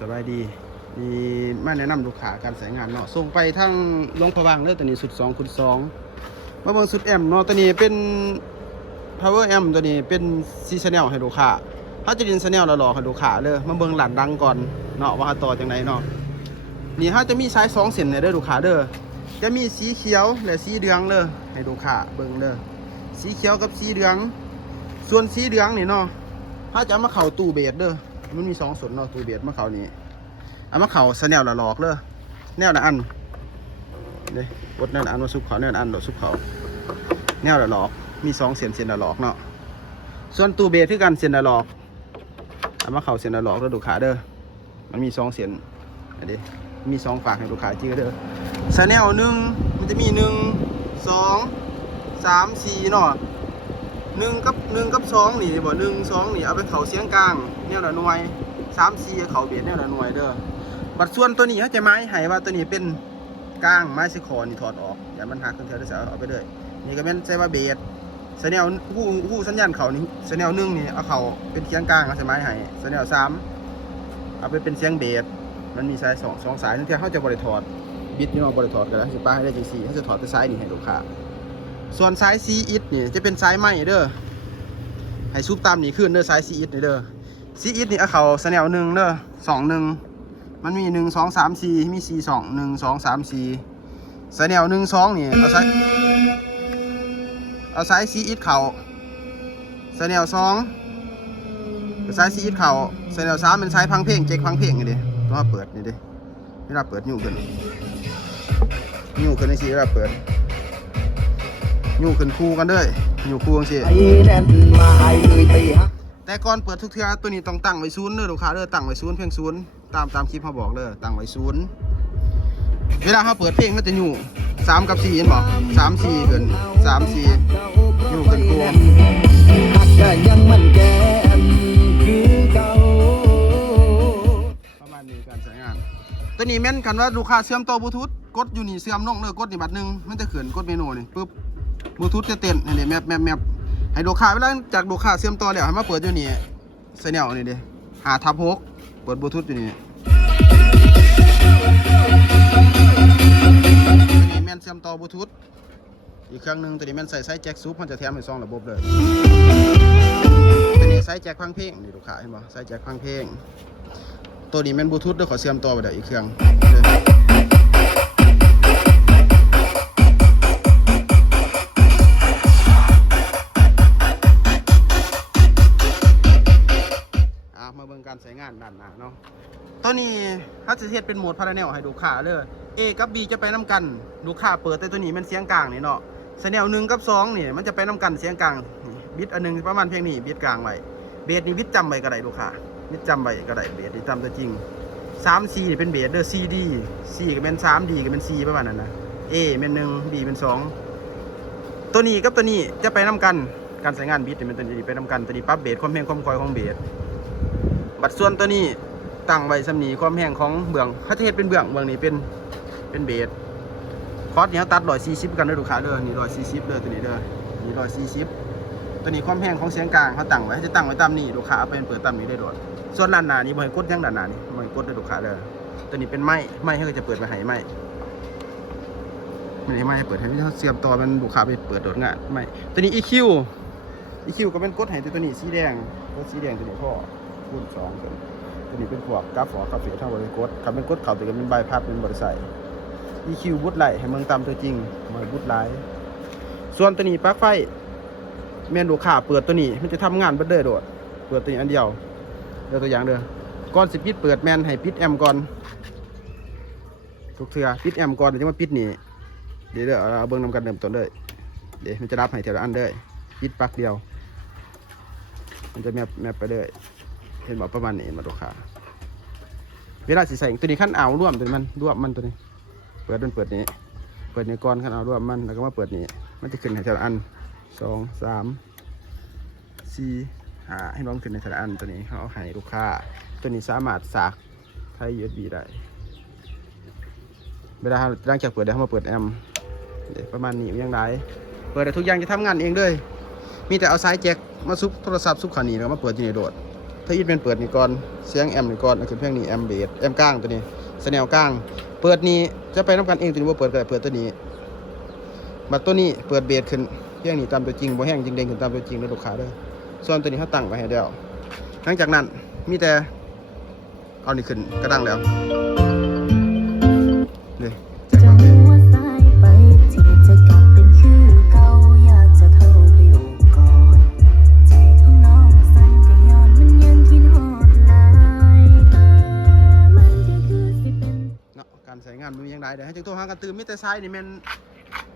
สบายดีมีมาแนะนำลูกค้าการใช้งานเนาะส่งไปทั้งหลวงพระบางเลยตัวนี้สุด2x2มาเบิ่งสุดแอมเนาะตัวนี้เป็น power amp ตัวนี้เป็นซีชาแนลให้ลูกค้าถ้าจะดินชาแนลแล้วหรอให้ลูกค้าเลยมาเบิ่งหลานดังก่อนเนาะว่าต่อจังไดเนาะนี่ถ้าจะมีสาย2เส้นเด้อลูกค้าเด้อจะมีสีเขียวและสีเหลืองเด้อให้ลูกค้าเบิ่งเด้อสีเขียวกับสีเหลืองส่วนสีเหลืองนี่เนาะถ้าจะมาเข้าตู้เบสเด้อมันมี2ส่วนเนาะตู้เบสมาเข้านี่เอามาเข้าชาแนลละหลอกเด้อแนวละอันเด้กดแนวละอันมาซุปเขาแนวละอันโดดซุปเขาแนวละหลอกมี2เส้นละหลอกเนาะส่วนตู้เบสคือกันเส้นละหลอกเอามาเข้าเส้นละหลอกแล้วลูกค้าเด้อมันมี2เส้นอันนี้มี2ฝากให้ลูกค้าจื้อเด้อชาแนล1มันจะมี1 2 3 4เนาะ1กับ2นี่บ่1 2นี่เอาไปเข้าเสียงกลางแนวละหน่วย3 4เข้าเบสแนวละหน่วยเด้อบัดส่วนตัวนี้เขาจะไม้ให้ว่าตัวนี้เป็นกลางไม้ซิคอนนี่ถอดออกอย่ามันหักกันเถอะเดี๋ยวเอาไปเลยนี่ก็เป็นใช้ว่าเบสชแนลหูสัญญาณเขานี่ชแนล1นี่เอาเขาเป็นเสียงกลางเอาใช้ไม้ให้ชแนล3เอาไปเป็นเสียงเบสมันมีสาย2สายทั้งที่เขาจะบริถอดบิดนี่มาบริถอดกันแล้วสิป้าให้ได้จังซี่เขาจะถอดแต่สายนี่ให้ลูกค้าส่วนสายซีอิทนี่จะเป็นสายไม้เด้อให้ซุปตามนี่ขึ้นเด้อสายซีอิทนี่เด้อซีอิทนี่เอาเขาชแนล1เด้อ21มันมี1 2 3 4มี4 2 1 2 3 4ชแนล1 2นี่เอาสายซีอิทเขาชแนล2สายซีอิทเขาชแนล3เป็นสายพังเพลงเจ๊กพังเพลงนี่ดิต้องเปิดนี่ดิเวลาเปิดยุ่งขึ้นในซีเวลาเปิดยุ่งขึ้นคู่กันด้วยยุ่งคู่กันสิแต่ก่อนเปิดทุกเทื่อตัวนี้ต้องตั้งไว้ศูนย์เด้อลูกค้าเด้อตั้งไว้ศูนย์เพียงศูนย์ตามคลิปเขาบอกเด้อตั้งไว้ศูนย์เวลาเขาเปิดเพลงมันจะยุ่ง3 กับ 4เห็นบ่3 4ขึ้น3 4ยุ่งขึ้นคู่ประมาณนี้การใช้งานตัวนี้แม่นกันว่าลูกค้าเชื่อมต่อบลูทูธกดอยู่นี่เชื่อมลงเลยกดนี่บัดนึงมันจะเขินกดเมนูนี่ปึ๊บบลูทูธจะเต้นนี่แมปให้ลูกค้าเวลาจากลูกค้าเชื่อมต่อแล้วให้มาเปิดอยู่นี่ไซเนลนี่ดิ5/6เปิดบลูทูธอยู่นี่ตัวนี้แม่นเชื่อมต่อบลูทูธอีกเครื่องนึงตัวนี้แม่นใส่ไซส์แจ็คซูปมันจะแถมให้2ระบบเลยตัวนี้ไซส์แจ็คฟังเพลงนี่ลูกค้าเห็นบ่ไซส์แจ็คฟังเพลงตัวนี้แม่นบลูทูธด้วยขอเชื่อมต่อไปเดี๋ยวอีกเครื่องมาเบิ่งการใช้งานด้านหน้าเนาะตัวนี้เขาจะเฮ็ดเป็นโหมดพาราเนลให้ลูกค้าเลย A กับ B จะไปนำกันลูกค้าเปิดแต่ตัวนี้มันเสียงกลางนี่เนาะชแนล1 กับ 2นี่มันจะไปนำกันเสียงกลางบิดอันนึงประมาณเพียงนี้บิดกลางไว้เบสนี่บิดจำไว้ก็ได้ลูกค้าบิดจำไว้ก็ได้เบสนี่จำตัวจริง3 C นี่เป็นเบสเด้อ CD C ก็เป็น3 D ก็เป็น C ประมาณนั้นนะ A เป็น1 B เป็น2ตัวนี้กับตัวนี้จะไปนำกันการใช้งานบิดนี่มันตัวนี้ไปนำกันตัวนี้ปรับเบสความแรงความคอยของเบสบัดส่วนตัวนี้ตั้งไว้สำนีความแห้งของเบื้องเขาจะเฮ็ดเป็นเบื้องนี้เป็นเบสคอร์สนี้เขาตัด140กันเด้อลูกค้าเด้อนี่140เด้อตัวนี้เด้อนี่140ตัวนี้ความแห้งของเสียงกลางเขาตั้งไว้จะตั้งไว้ตามนี้ลูกค้าเอาไปเปิดตามนี้ได้โดดส่วนด้านหน้านี้บ่ให้กดยังด้านหน้านี่บ่ให้กดได้ลูกค้าเด้อตัวนี้เป็นไม้ให้จะเปิดไปให้ไม้ให้เปิดให้เขาเสียบต่อมันลูกค้าไปเปิดโดดงานไม้ตัวนี้ EQ ก็เป็นกดให้ตัวนี้สีแดงกดสีแดงตัวนี้พ่อคูณ2ตัวนี้เป็นพวกกราฟกาแฟเท่าบริกดคำเป็นกดเข่าตัวกันเป็นใบพัดเป็นบริษัท EQ บุตรไหลให้เมืองตามตัวจริงมาบุตรไหลส่วนตัวนี้ปลั๊กไฟแมนลูกค้าเปิดตัวนี้มันจะทำงานบัดเดอร์โดดเปิดตัวนี้อันเดียวเดี๋ยวตัวอย่างเด้อก่อนสิปิดเปิดแมนให้ปิดแอมก่อนทุกเทื่อปิดแอมก่อนเดี๋ยวจะมาปิดนี่เดี๋ยวเอาเบิ้งนำกันเดิมต้นเลยเดี๋ยวมันจะรับให้เท่าอันเลยปิดปลั๊กเดียวมันจะแมปไปเลยเห็นบอกประมาณนี้มาดูค่ะเวลาสีใส่ตัวนี้ขั้นเอาร่วมตัวนี้มันร่วมมันตัวนี้เปิดนี้ก่อนขั้นเอาร่วมมันแล้วก็มาเปิดนี้มันจะขึ้นในแต่ละอัน2 3 4 5ให้น้องขึ้นในแต่ละอันตัวนี้เขาเอาให้ลูกค้าตัวนี้สามารถสากไทย USB ได้เวลาหลังจากเปิดได้เขามาเปิดแอมประมาณนี้ยังไงเปิดได้ทุกอย่างจะทำงานเองเลยมีแต่เอาสายแจ็คมาซุปโทรศัพท์ซุปขานีแล้วมาเปิดที่ในโดด ถ้าอีทเป็นเปิดนี่ก่อนเสียงแอมนี่ก่อนแล้วขึ้นเพลงนี้แอมเบสแอมกลางตัวนี้สแนลกลางเปิดนี้จะไปนำกันเองตัวนี้บ่เปิดก็ได้เปิดตัวนี้บัดตัวนี้เปิดเบสขึ้นเพลงนี้ตามตัวจริงบ่แห้งจริงเด้งขึ้นตามตัวจริงเด้อลูกค้าเด้อส่วนตัวนี้เฮาตั้งไว้ให้แล้วหลังจากนั้นมีแต่เอานี่ขึ้นกระดังแล้วนี่แจ็คมาเลยการใช้งานมันมีอย่างไรเดี๋ยวให้จังตัวหากันตื่นมิแต่ไซด์นี่แม่น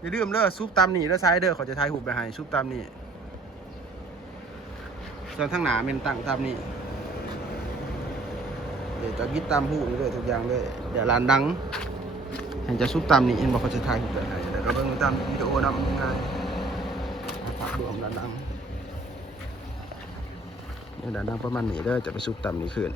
อย่าลืมเด้อซุปตามนี่เด้อไซด์เด้อเขาจะถ่ายรูปไปให้ซุปตามนี่ส่วนทางหน้าแม่นตั้งตามนี่เดี๋ยวจะยึดตามหูนี่เลยทุกอย่างเลยเดี๋ยวร้านดังเห็นจะซุปตามนี่เห็นบอกเขาจะถ่ายรูปไปให้เดี๋ยวก็เบิ่งตามวิดีโอนำง่ายฝากดูของร้านดังเดี๋ยวร้านดังประมาณนี้เด้อจะไปซุปตามนี่ขึ้น